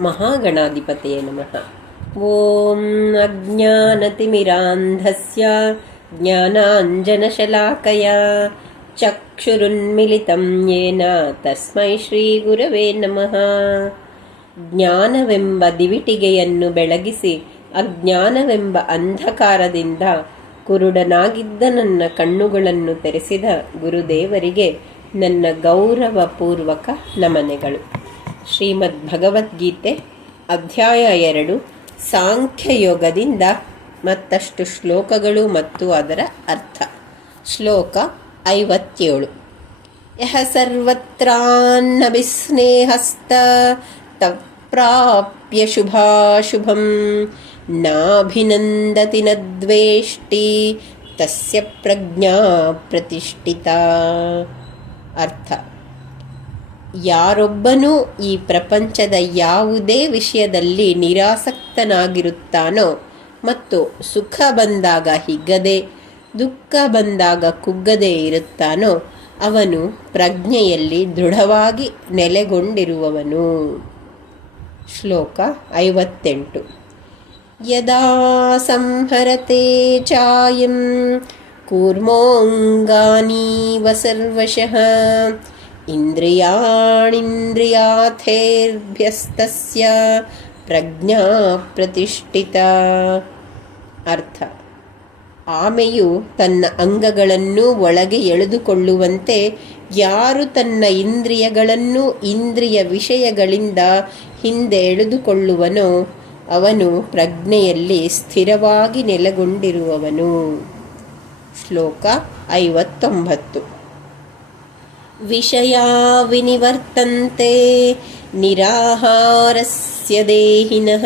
महागणाधिपतये नमः ॐ अज्ञानतिमिरान्धस्य ज्ञानाञ्जनशलाकया ಚಕ್ಷುರುನ್ಮಿಲಿತಂ ಯೇನ ತಸ್ಮೈ ಶ್ರೀ ಗುರವೇ ನಮಃ ಜ್ಞಾನವೆಂಬ ದಿವಿಟಿಗೆಯನ್ನು ಬೆಳಗಿಸಿ ಅಜ್ಞಾನವೆಂಬ ಅಂಧಕಾರದಿಂದ ಕುರುಡನಾಗಿದ್ದ ನನ್ನ ಕಣ್ಣುಗಳನ್ನು ತೆರೆಸಿದ ಗುರುದೇವರಿಗೆ ನನ್ನ ಗೌರವಪೂರ್ವಕ ನಮನೆಗಳು ಶ್ರೀಮದ್ ಭಗವದ್ಗೀತೆ ಅಧ್ಯಾಯ ಎರಡು, ಸಾಂಖ್ಯಯೋಗದಿಂದ ಮತ್ತಷ್ಟು ಶ್ಲೋಕಗಳು ಮತ್ತು ಅದರ ಅರ್ಥ. ಶ್ಲೋಕ ಐವತ್ತೇಳು. ಯಹ ಸರ್ವತ್ರಾನ್ನಭಿಸ್ನೇಹಸ್ತ ತಪ್ರಾಪ್ಯ ಶುಭಾಶುಭಂ, ನಾಭಿನಂದತಿ ನ ತಸ್ಯ ಪ್ರಜ್ಞಾ ಪ್ರತಿಷ್ಠಿತ. ಅರ್ಥ. ಯಾರೊಬ್ಬನೂ ಈ ಪ್ರಪಂಚದ ಯಾವುದೇ ವಿಷಯದಲ್ಲಿ ನಿರಾಸಕ್ತನಾಗಿರುತ್ತಾನೋ ಮತ್ತು ಸುಖ ಬಂದಾಗ ಹಿಗ್ಗದೆ, ದುಃಖ ಬಂದಾಗ ಕುಗ್ಗದೆ ಇರುತ್ತಾನೋ, ಅವನು ಪ್ರಜ್ಞೆಯಲ್ಲಿ ದೃಢವಾಗಿ ನೆಲೆಗೊಂಡಿರುವವನು. ಶ್ಲೋಕ ಐವತ್ತೆಂಟು. ಯದಾ ಸಂಹರತೆ ಚಾಯಂ, ಕೂರ್ಮೋಂಗಾನೀವ ಸರ್ವಶಃ. ಇಂದ್ರಿಯಾಣಿಂದ್ರಿಯಾಥೇರ್ಭ್ಯಸ್ತಸ್ಯ ಪ್ರಜ್ಞಾ ಪ್ರತಿಷ್ಠಿತ. ಅರ್ಥ. ಆಮೆಯು ತನ್ನ ಅಂಗಗಳನ್ನು ಒಳಗೆ ಎಳೆದುಕೊಳ್ಳುವಂತೆ ಯಾರು ತನ್ನ ಇಂದ್ರಿಯಗಳನ್ನು ಇಂದ್ರಿಯ ವಿಷಯಗಳಿಂದ ಹಿಂದೆ ಎಳೆದುಕೊಳ್ಳುವನೋ ಅವನು ಪ್ರಜ್ಞೆಯಲ್ಲಿ ಸ್ಥಿರವಾಗಿ ನೆಲೆಗೊಂಡಿರುವವನು. ಶ್ಲೋಕ ಐವತ್ತೊಂಬತ್ತು. ವಿಷಯಾ ವಿನಿವರ್ತಂತೆ ನಿರಾಹಾರಸ್ಯ ದೇಹಿನಃ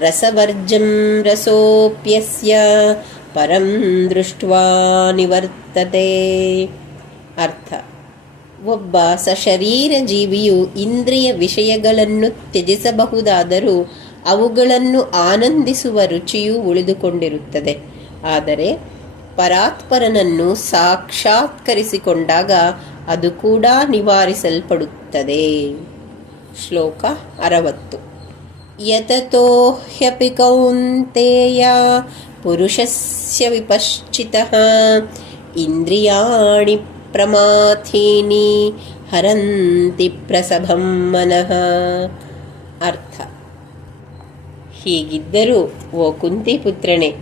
ರಸವರ್ಜಂ ರಸೋಪ್ಯಸ್ಯ ಪರಂ ದೃಷ್ಟ್ವಾ ನಿವರ್ತತೆ. ಅರ್ಥ. ಒಬ್ಬ ಸಶರೀರ ಜೀವಿಯು ಇಂದ್ರಿಯ ವಿಷಯಗಳನ್ನು ತ್ಯಜಿಸಬಹುದಾದರೂ ಅವುಗಳನ್ನು ಆನಂದಿಸುವ ರುಚಿಯು ಉಳಿದುಕೊಂಡಿರುತ್ತದೆ. ಆದರೆ ಪರಾತ್ಪರನನ್ನು ಸಾಕ್ಷಾತ್ಕರಿಸಿಕೊಂಡಾಗ ಅದು ಕೂಡ ನಿವಾರಿಸಲ್ಪಡುತ್ತದೆ. ಶ್ಲೋಕ ಅರವತ್ತು. ಯತತೋ ಹ್ಯಪಿ ಕೌಂತೆಯ ಪುರುಷಸ್ಯ ವಿಪಶ್ಚಿತಃ ಇಂದ್ರಿಯಾಣಿ ಪ್ರಮಾಥೀನಿ ಹರಂತಿ ಪ್ರಸಭಂ ಮನಃ. ಅರ್ಥ. ಹೀಗಿದ್ದರೂ ಓ ಕುಂತಿಪುತ್ರನೇ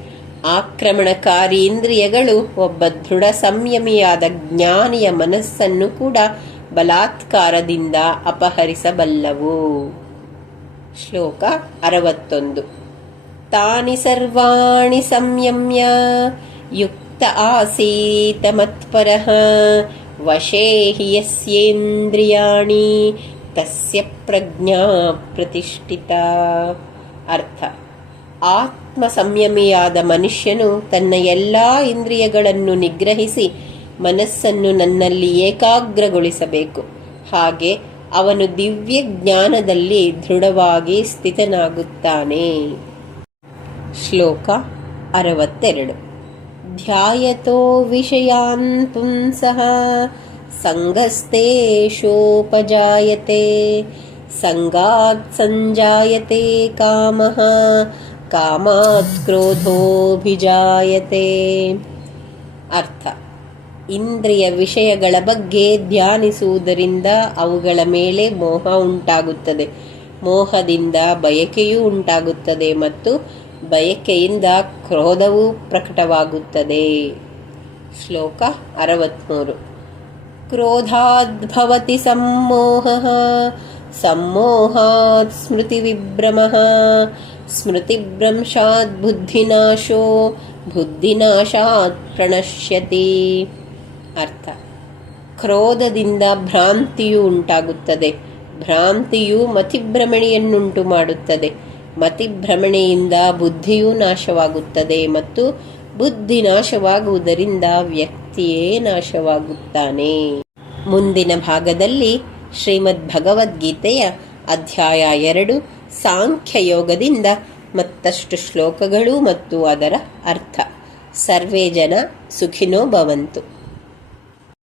ಆಕ್ರಮಣಕಾರಿ ಇಂದ್ರಿಯಗಳು ಒಬ್ಬ ದೃಢ ಸಂಯಮಿಯಾದ ಜ್ಞಾನಿಯ ಮನಸ್ಸನ್ನು ಕೂಡ ಬಲಾತ್ಕಾರದಿಂದ ಅಪಹರಿಸಬಲ್ಲವು. ಶ್ಲೋಕ ಅರವತ್ತೊಂದು. ತಾನಿ ಸರ್ವಾಣಿ ಸಂಯಮ್ಯ, ಯುಕ್ತ ಆಸೀತ ಮತ್ಪರಃ, ವಶೇ ಹಿ ಯಸ್ಯೇಂದ್ರಿಯಾಣಿ, ತಸ್ಯ ಪ್ರಜ್ಞಾ ಪ್ರತಿಷ್ಠಿತ. ಅರ್ಥ. ಆತ್ಮ ಸಂಯಮಿಯಾದ ಮನುಷ್ಯನು ತನ್ನ ಎಲ್ಲ ಇಂದ್ರಿಯಗಳನ್ನು ನಿಗ್ರಹಿಸಿ ಮನಸ್ಸನ್ನು ನನ್ನಲ್ಲಿ ಏಕಾಗ್ರಗೊಳಿಸಬೇಕು. ಹಾಗೆ ಅವನು ದಿವ್ಯ ಜ್ಞಾನದಲ್ಲಿ ದೃಢವಾಗಿ ಸ್ಥಿತನಾಗುತ್ತಾನೆ. ಶ್ಲೋಕ ಅರವತ್ತೆರಡು. ಧ್ಯಾಯತೋ ವಿಷಯಾನ್ ಪುಂಸಃ ಸಂಗಸ್ತೇಷೋಪಜಾಯತೆ ಸಂಗಾತ್ ಸಂಜಾಯತೆ ಕಾಮಃ ಕಾಮಾತ್ ಕ್ರೋಧೋಭಿಜಾಯತೆ ಅರ್ಥ. ಇಂದ್ರಿಯ ವಿಷಯಗಳ ಬಗ್ಗೆ ಧ್ಯಾನಿಸುವುದರಿಂದ ಅವುಗಳ ಮೇಲೆ ಮೋಹ ಉಂಟಾಗುತ್ತದೆ. ಮೋಹದಿಂದ ಬಯಕೆಯೂ ಉಂಟಾಗುತ್ತದೆ ಮತ್ತು ಬಯಕೆಯಿಂದ ಕ್ರೋಧವೂ ಪ್ರಕಟವಾಗುತ್ತದೆ. ಶ್ಲೋಕ ಅರವತ್ತ್ಮೂರು ಕ್ರೋಧಾದ್ಭವತಿ ಸಮ್ಮೋಹ, ಸಮ್ಮೋಹಾತ್ ಸ್ಮೃತಿವಿಭ್ರಮಃ ಸ್ಮೃತಿಭ್ರಂಶಾತ್ ಬುದ್ಧಿನಾಶೋ ಬುದ್ಧಿನಾಶಾತ್ ಪ್ರಣಶ್ಯತಿ ಅರ್ಥ ಕ್ರೋಧದಿಂದ ಭ್ರಾಂತಿಯು ಉಂಟಾಗುತ್ತದೆ. ಭ್ರಾಂತಿಯು ಮತಿಭ್ರಮಣೆಯನ್ನುಂಟು ಮಾಡುತ್ತದೆ. ಮತಿಭ್ರಮಣೆಯಿಂದ ಬುದ್ಧಿಯು ನಾಶವಾಗುತ್ತದೆ ಮತ್ತು ಬುದ್ಧಿ ನಾಶವಾಗುವುದರಿಂದ ವ್ಯಕ್ತಿಯೇ ನಾಶವಾಗುತ್ತಾನೆ. ಮುಂದಿನ ಭಾಗದಲ್ಲಿ ಶ್ರೀಮದ್ ಭಗವದ್ಗೀತೆಯ ಅಧ್ಯಾಯ ಎರಡು ಸಾಂಖ್ಯಯೋಗದಿಂದ ಮತ್ತಷ್ಟು ಶ್ಲೋಕಗಳು ಮತ್ತು ಅದರ ಅರ್ಥ. ಸರ್ವೇ ಜನ ಸುಖಿನೋ ಭವಂತು.